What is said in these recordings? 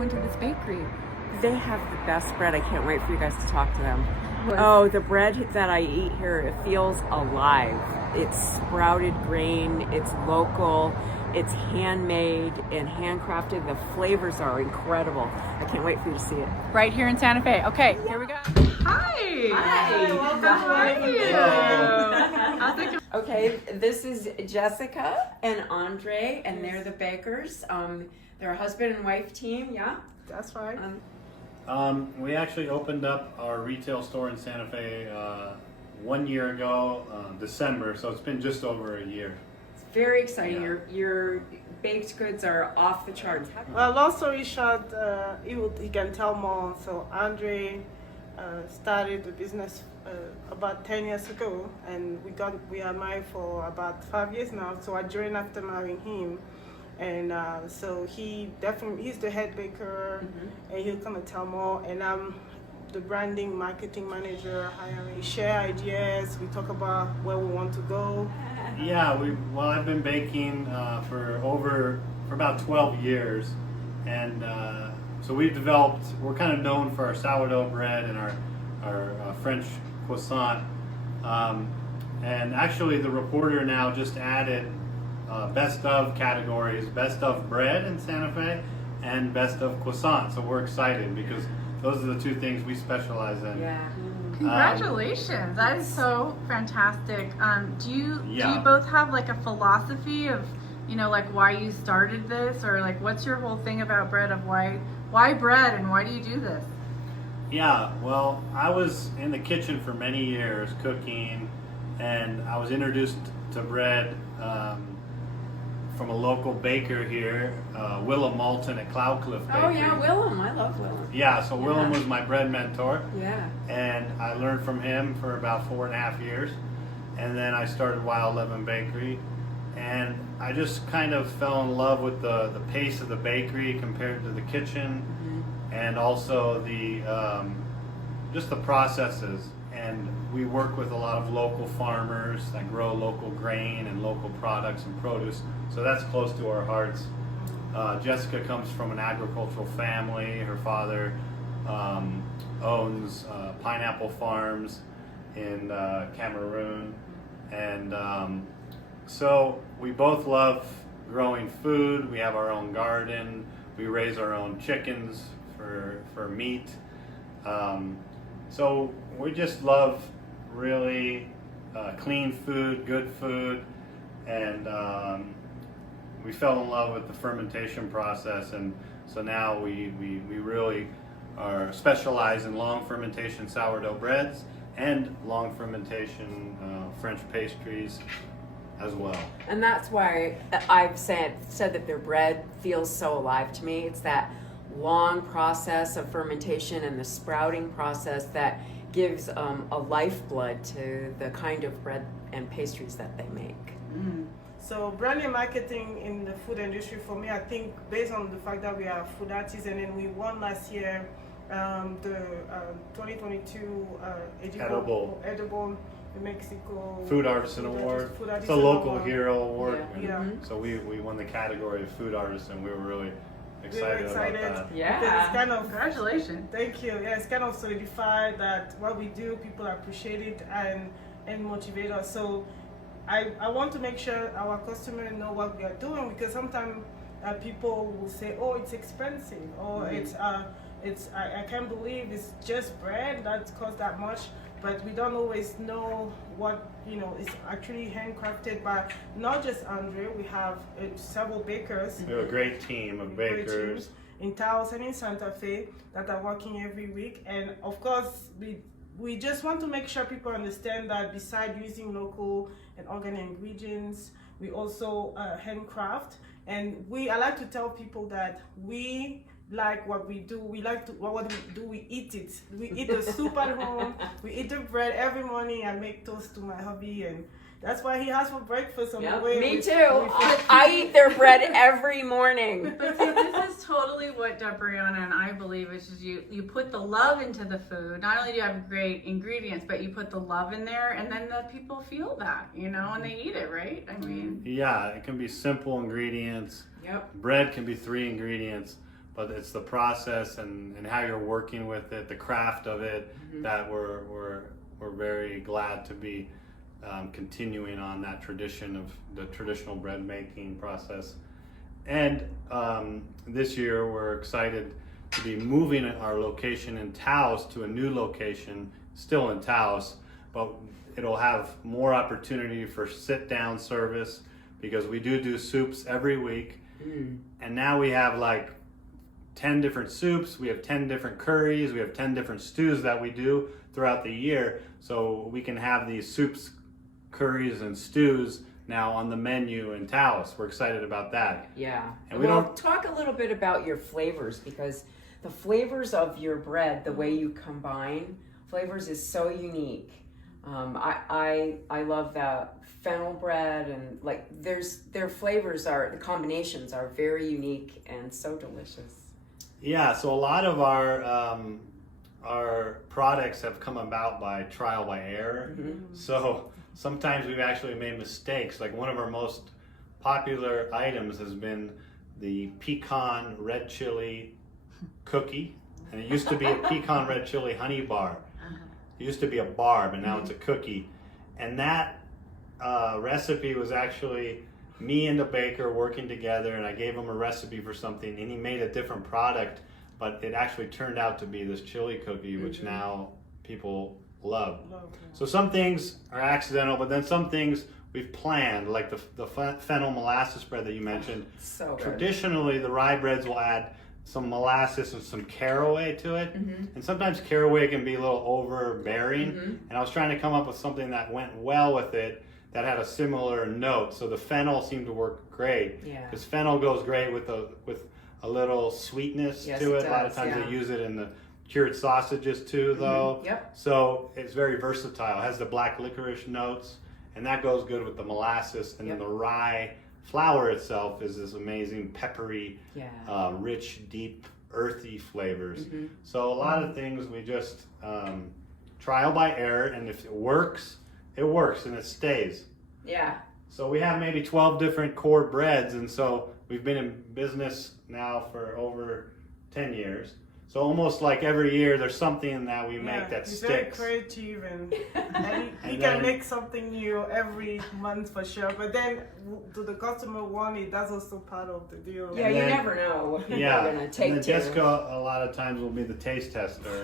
go into this bakery? They have the best bread. I can't wait for you guys to talk to them. What? Oh, the bread that I eat here, it feels alive. It's sprouted grain, it's local, it's handmade and handcrafted. The flavors are incredible. I can't wait for you to see it. Right here in Santa Fe. Okay, here we go. Hi. Hi. Welcome. How are you? How's it going? Okay, this is Jessica and Andre, and they're the bakers. They're a husband and wife team, yeah? That's right. We actually opened up our retail store in Santa Fe 1 year ago, December, so it's been just over a year. It's very exciting. Yeah. Your baked goods are off the charts. Well, long story short, he can tell more. So Andre started the business about 10 years ago, and we are married for about 5 years now. So I joined after marrying him, and so he's the head baker, and he'll come and tell more. And I'm the branding marketing manager, hiring. We share ideas. We talk about where we want to go. Yeah, I've been baking for about 12 years, and so we're kind of known for our sourdough bread and our French croissant, and actually the Reporter now just added best of categories, best of bread in Santa Fe and best of croissant, so we're excited because those are the two things we specialize in. Yeah. Congratulations. That is so fantastic. Do you Yeah. both have like a philosophy of, like why you started this, or like what's your whole thing about bread of why bread and why do you do this? Yeah, well, I was in the kitchen for many years cooking, and I was introduced to bread from a local baker here, Willem Malton at Cloudcliff Bakery. Oh yeah, Willem. I love Willem. Yeah, so Willem was my bread mentor, Yeah. and I learned from him for about 4.5 years, and then I started Wild Leaven Bakery, and I just kind of fell in love with the pace of the bakery compared to the kitchen, and also the just the processes. And we work with a lot of local farmers that grow local grain and local products and produce, so that's close to our hearts. Jessica comes from an agricultural family. Her father owns pineapple farms in Cameroon, and so we both love growing food. We have our own garden. We raise our own chickens for meat. So we just love really clean food, good food, and we fell in love with the fermentation process, and so now we really are specialized in long fermentation sourdough breads and long fermentation French pastries as well. And that's why I've said that their bread feels so alive to me. It's that long process of fermentation and the sprouting process that gives a lifeblood to the kind of bread and pastries that they make. So branding and marketing in the food industry, for me, I think based on the fact that we are food artists, and then we won last year the 2022 edible New Mexico Food Artisan Award. Food It's Artisan a local Award. hero award. Yeah. So we won the category of food artisan. We were really excited, excited. about that. Yeah. Because it's kind of, Congratulations. thank you. Yeah, it's kind of solidified that what we do, people appreciate it and motivate us. So I want to make sure our customers know what we are doing, because sometimes people will say, oh, it's expensive, or I can't believe it's just bread that costs that much. But we don't always know what is actually handcrafted by not just Andre. We have several bakers. We have a great team of bakers in Taos and in Santa Fe that are working every week, and of course we just want to make sure people understand that besides using local and organic ingredients, we also handcraft. And I like to tell people that we like what we do. We like to what we do. We eat it. We eat the soup at home. We eat the bread every morning. I make toast to my hubby, and that's why he has for breakfast on the way. Me too. I eat their bread every morning. But see, this is totally what Debrianna and I believe, which is you put the love into the food. Not only do you have great ingredients, but you put the love in there, and then the people feel that, and they eat it, right? I mean, Yeah, it can be simple ingredients. Yep. Bread can be 3 ingredients, but it's the process and how you're working with it, the craft of it, that we're very glad to be continuing on that tradition of the traditional bread making process. And this year we're excited to be moving our location in Taos to a new location, still in Taos, but it'll have more opportunity for sit-down service because we do soups every week. And now we have like 10 different soups, we have 10 different curries, we have 10 different stews that we do throughout the year. So we can have these soups, curries, and stews now on the menu in Taos. We're excited about that. Yeah. And we talk a little bit about your flavors, because the flavors of your bread, the way you combine flavors is so unique. I love that fennel bread, and like their flavors the combinations are very unique and so delicious. Yeah, so a lot of our products have come about by trial by error. So sometimes we've actually made mistakes. Like one of our most popular items has been the pecan red chili cookie, and it used to be a pecan red chili honey bar. It used to be a bar, but now it's a cookie. And that recipe was actually me and the baker working together, and I gave him a recipe for something, and he made a different product, but it actually turned out to be this chili cookie, which now people love. So some things are accidental, but then some things we've planned, like the fennel molasses bread that you mentioned. So good. Traditionally, the rye breads will add some molasses and some caraway to it, and sometimes caraway can be a little overbearing, and I was trying to come up with something that went well with it that had a similar note. So the fennel seemed to work great, because fennel goes great with a little sweetness to it. A lot of times they use it in the cured sausages too, though. So it's very versatile. It has the black licorice notes, and that goes good with the molasses, and then the rye flour itself is this amazing peppery, rich, deep, earthy flavors. So a lot of things we just trial by error, and if it works and it stays. So we have maybe 12 different core breads, and so we've been in business now for over 10 years. So almost like every year there's something that we make that he's sticks. Very creative, and he can make something new every month for sure. But then, do the customer want it? That's also part of the deal. Yeah, you never know what people are gonna take and then to. Jessica a lot of times will be the taste tester.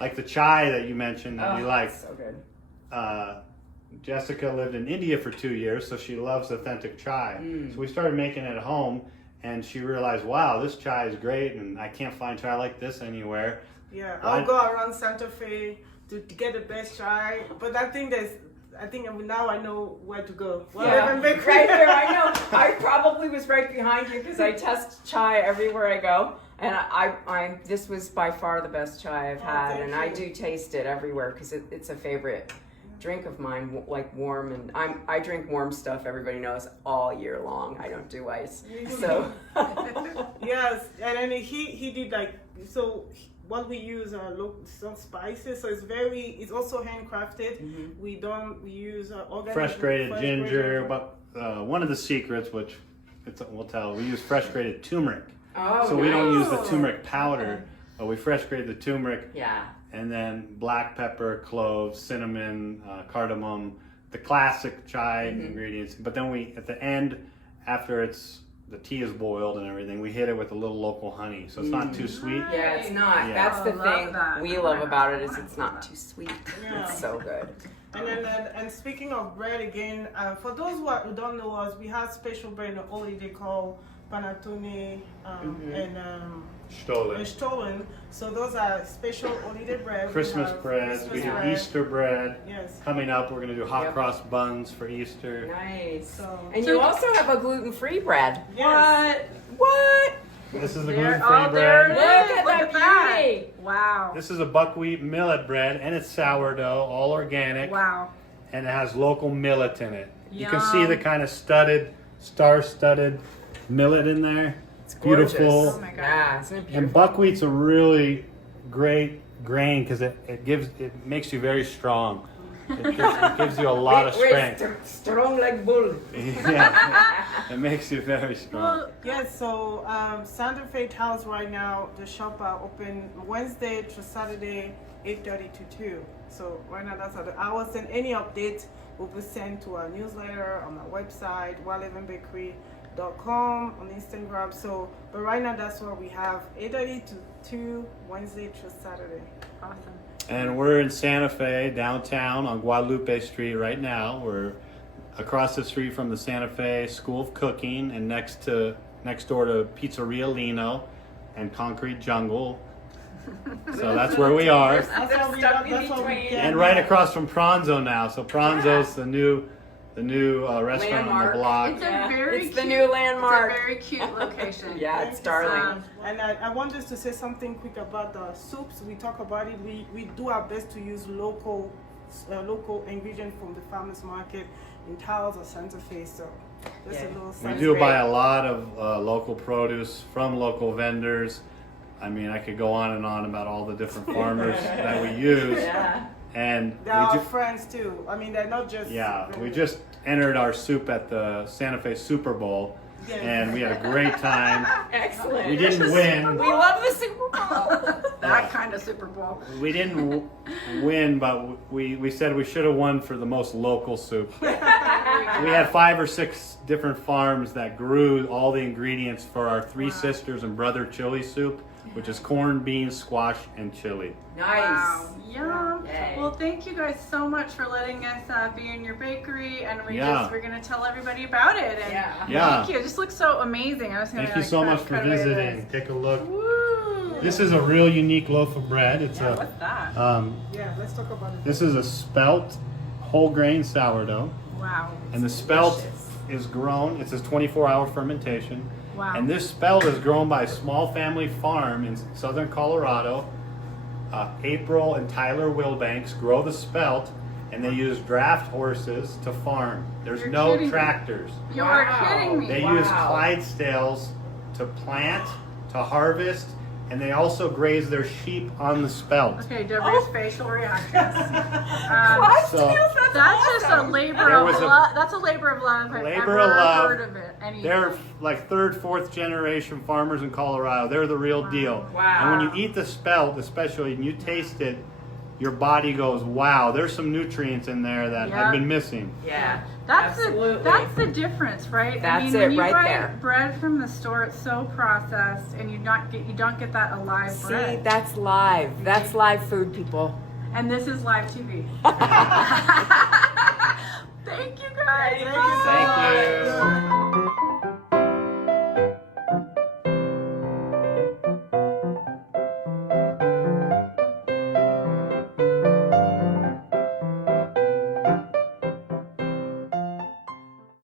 Like the chai that you mentioned that you like. So good. Jessica lived in India for 2 years, so she loves authentic chai. So we started making it at home, and she realized, wow, this chai is great, and I can't find chai like this anywhere. Yeah, I'll go around Santa Fe to get the best chai, but I think now I know where to go. Right there, I know. I probably was right behind you because I test chai everywhere I go, and I this was by far the best chai I've had, and I do taste it everywhere because it's a favorite drink of mine, like warm, and I drink warm stuff, everybody knows, all year long. I don't do ice. So yes, and then he did like, so what we use are some spices, so it's also handcrafted. We use organic Fresh grated ginger, but one of the secrets, which we'll tell, we use fresh grated turmeric. So we don't use the turmeric powder, but we fresh grate the turmeric. And then black pepper, cloves, cinnamon, cardamom, the classic chai ingredients. But then we, at the end, after the tea is boiled and everything, we hit it with a little local honey. So it's not too sweet. Yeah, it's not. Yeah. That's the thing we love about it, is it's not too sweet. It's so good. And then, and speaking of bread again, for those who don't know us, we have special bread in the holiday called panettone and Stollen. So those are special holiday bread. Christmas bread, we do Easter bread. Yes. Coming up, we're going to do hot cross buns for Easter. Nice. And you also have a gluten-free bread. Yes. What? This is the gluten-free bread. Look at that beauty. Wow. This is a buckwheat millet bread, and it's sourdough, all organic. Wow. And it has local millet in it. You can see the kind of star-studded millet in there. It's beautiful. Gorgeous. Oh my God. Yeah, isn't it beautiful? And buckwheat's a really great grain because it makes you very strong. It gives you a lot of strength. Strong like bull. Yeah, it makes you very strong. Well, Yes, so Santa Fe Taos right now, the shop are open Wednesday to Saturday, 8:30 to 2. So right now that's the hours, and any updates will be sent to our newsletter on our website, leavenbakery.com, on Instagram. So, but right now that's what we have, 8:30 to 2, Wednesday to Saturday. awesome. And we're in Santa Fe, downtown on Guadalupe Street right now. We're across the street from the Santa Fe School of Cooking and next door to Pizzeria Lino and Concrete Jungle. So that's where we are. That's what we get. And right across from Pronzo now. So Pronzo's the new restaurant on the block. It's a very It's the cute, new landmark. It's a very cute location. Yeah, it's darling. And I want just to say something quick about the soups. We talk about it. We do our best to use local ingredients from the farmers market in Taos or Santa Fe. So just a little We side do great. buy a lot of local produce from local vendors. I mean, I could go on and on about all the different farmers that we use. Yeah. And They're our we friends too. I mean, they're not just. we just entered our soup at the Santa Fe Super Bowl, Yeah. and we had a great time. Excellent. We didn't win. We love the Super Bowl. That kind of Super Bowl. We didn't win, but we said we should have won for the most local soup. We had 5 or 6 different farms that grew all the ingredients for our Three Sisters and Brother chili soup, which is corn, beans, squash, and chili. Nice. Wow. Yum. Yay. Well, thank you guys so much for letting us be in your bakery, and Yeah. we're gonna tell everybody about it. And Yeah. thank you. It just looks so amazing. I was gonna Thank you so much for visiting. Take a look. Woo. This is a real unique loaf of bread. It's Yeah, what's that? Yeah, let's talk about it. This is a spelt whole grain sourdough, Wow. and the spelt delicious. is grown. It's a 24-hour fermentation. Wow. And this spelt is grown by a small family farm in southern Colorado. April and Tyler Wilbanks grow the spelt, and they use draft horses to farm. There's You're no kidding me. tractors. You're Wow. kidding me. They Wow. use Clydesdales to plant, to harvest, and they also graze their sheep on the spelt. Okay, Deborah's facial reactions. So That's just a labor There of was a- love. That's a labor of love. If I've Labor ever of love. heard of it. Any. they're like 3rd, 4th generation farmers in Colorado. They're the real deal. Wow. And when you eat the spelt, especially, and you taste it, your body goes, wow, there's some nutrients in there that Yeah. I've been missing. Yeah. That's absolutely. that's the difference, right? That's when it you right buy there. bread from the store, it's so processed, and you don't get that alive See, bread. that's live. That's live food, people. And this is live TV.